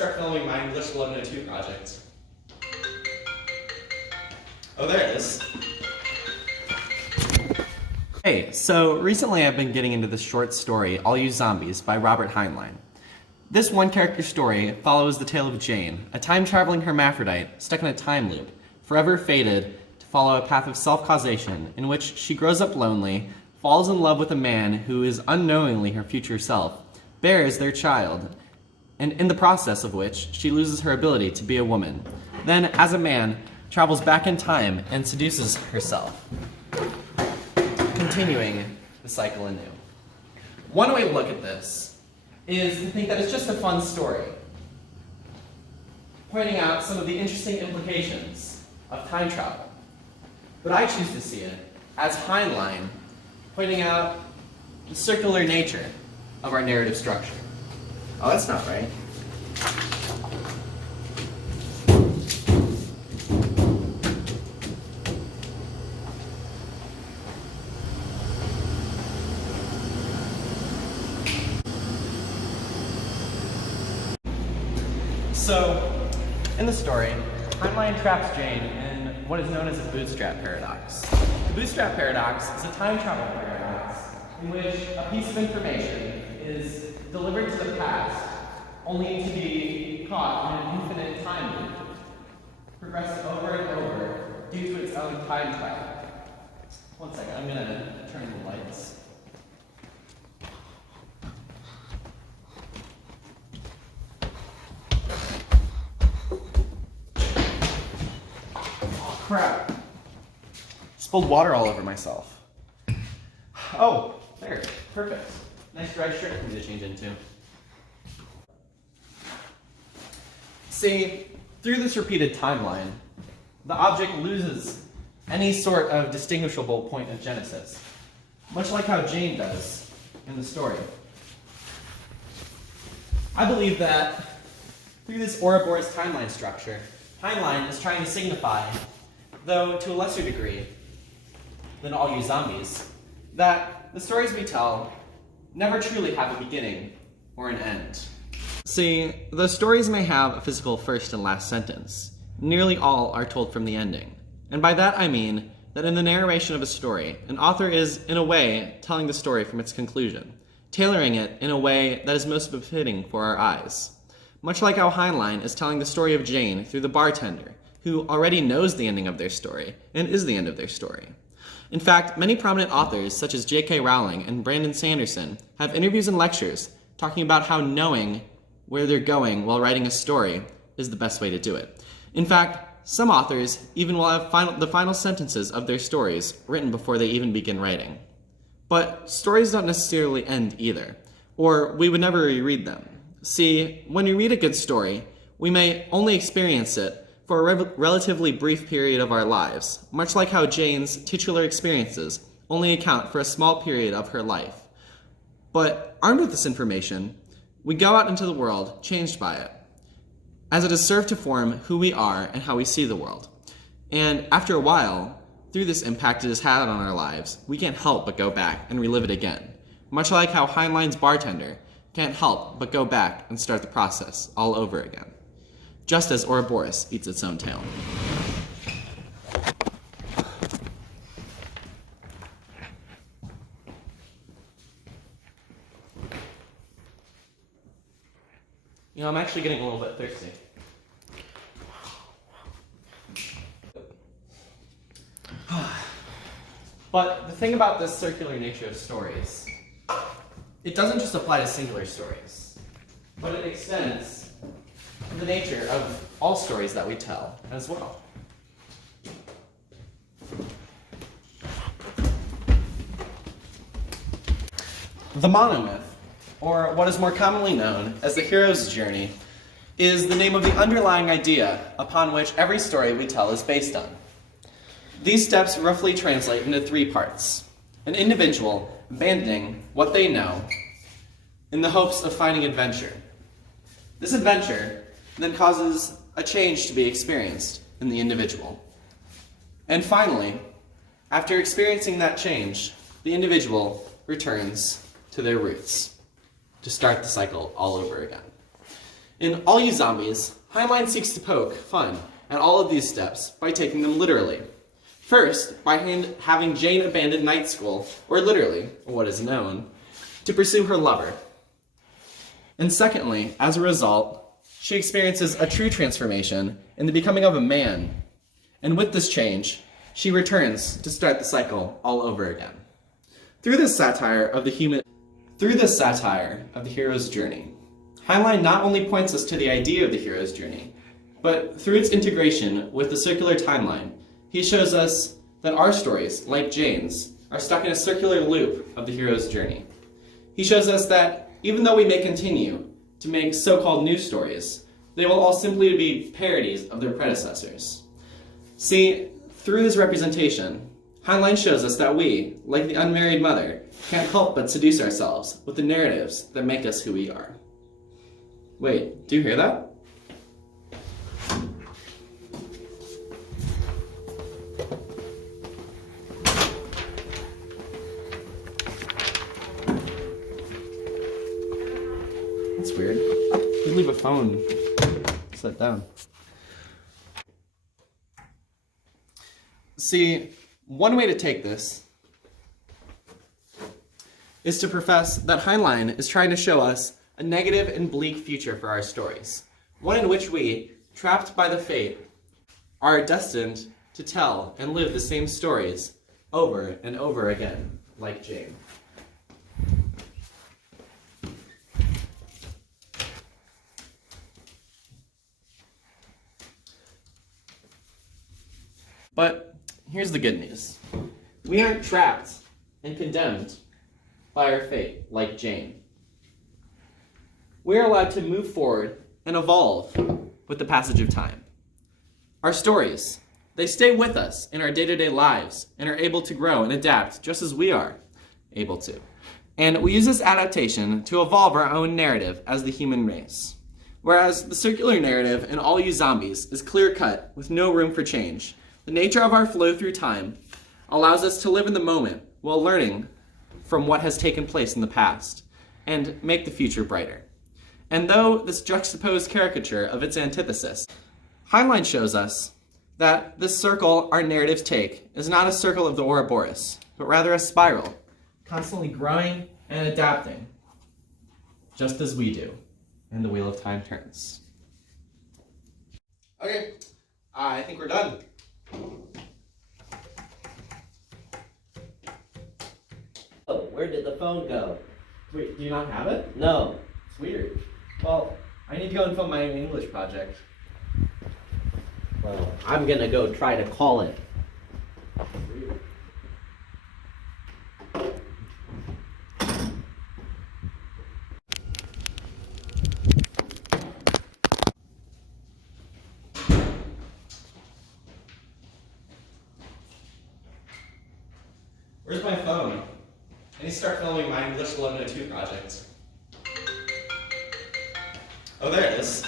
start filming my English 1102 project. Oh, there it is. Hey, so recently I've been getting into this short story, All You Zombies, by Robert Heinlein. This one-character story follows the tale of Jane, a time-traveling hermaphrodite stuck in a time loop, forever fated to follow a path of self-causation in which she grows up lonely, falls in love with a man who is unknowingly her future self, bears their child, and in the process of which she loses her ability to be a woman. Then, as a man, travels back in time and seduces herself, continuing the cycle anew. One way to look at this is to think that it's just a fun story, pointing out some of the interesting implications of time travel. But I choose to see it as Heinlein pointing out the circular nature of our narrative structure. Oh, that's not right. So, in the story, Heinlein traps Jane in what is known as a bootstrap paradox. The bootstrap paradox is a time travel paradox in which a piece of information is delivered to the past only to be caught in an infinite time loop, progressing over and over due to its own time travel. One second, I'm gonna turn the lights. Crap. Spilled water all over myself. Oh, there. Perfect. Nice dry shirt for me to change into. See, through this repeated timeline, the object loses any sort of distinguishable point of genesis, much like how Jane does in the story. I believe that through this Ouroboros timeline structure, Heinlein is trying to signify, though to a lesser degree than All You Zombies, that the stories we tell never truly have a beginning or an end. See, the stories may have a physical first and last sentence. Nearly all are told from the ending. And by that I mean that in the narration of a story, an author is, in a way, telling the story from its conclusion, tailoring it in a way that is most befitting for our eyes. Much like how Heinlein is telling the story of Jane through the bartender, who already knows the ending of their story, and is the end of their story. In fact, many prominent authors, such as J.K. Rowling and Brandon Sanderson, have interviews and lectures talking about how knowing where they're going while writing a story is the best way to do it. In fact, some authors even will have the final sentences of their stories written before they even begin writing. But stories don't necessarily end either, or we would never reread them. See, when we read a good story, we may only experience it for a relatively brief period of our lives, much like how Jane's titular experiences only account for a small period of her life. But armed with this information, we go out into the world changed by it, as it has served to form who we are and how we see the world. And after a while, through this impact it has had on our lives, we can't help but go back and relive it again, much like how Heinlein's bartender can't help but go back and start the process all over again, just as Ouroboros eats its own tail. You know, I'm actually getting a little bit thirsty. But the thing about this circular nature of stories, it doesn't just apply to singular stories, but it extends to the nature of all stories that we tell as well. The monomyth, or what is more commonly known as the hero's journey, is the name of the underlying idea upon which every story we tell is based on. These steps roughly translate into three parts: an individual abandoning what they know in the hopes of finding adventure. This adventure then causes a change to be experienced in the individual. And finally, after experiencing that change, the individual returns to their roots to start the cycle all over again. In All You Zombies, Heinlein seeks to poke fun at all of these steps by taking them literally. First, by having Jane abandon night school, or literally, what is known, to pursue her lover. And secondly, as a result, she experiences a true transformation in the becoming of a man. And with this change, she returns to start the cycle all over again. Through this satire of the hero's journey, Heinlein not only points us to the idea of the hero's journey, but through its integration with the circular timeline, he shows us that our stories, like Jane's, are stuck in a circular loop of the hero's journey. He shows us that even though we may continue to make so-called new stories, they will all simply be parodies of their predecessors. See, through this representation, Heinlein shows us that we, like the unmarried mother, can't help but seduce ourselves with the narratives that make us who we are. Wait, do you hear that? That's weird. You leave a phone set down. See, one way to take this is to profess that Heinlein is trying to show us a negative and bleak future for our stories, one in which we, trapped by the fate, are destined to tell and live the same stories over and over again, like Jane. But here's the good news. We aren't trapped and condemned by our fate, like Jane. We are allowed to move forward and evolve with the passage of time. Our stories, they stay with us in our day-to-day lives and are able to grow and adapt just as we are able to. And we use this adaptation to evolve our own narrative as the human race. Whereas the circular narrative in All You Zombies is clear-cut with no room for change, the nature of our flow through time allows us to live in the moment while learning from what has taken place in the past and make the future brighter. And though this juxtaposed caricature of its antithesis, Heinlein shows us that this circle our narratives take is not a circle of the Ouroboros, but rather a spiral, constantly growing and adapting, just as we do, and the wheel of time turns. Okay, I think we're done. Oh, where did the phone go? Wait, do you not have it? No. It's weird. Well, I need to go and film my English project. Well, I'm gonna go try to call it. Where's my phone? I need to start filming my English 1102 project. Oh, there it is.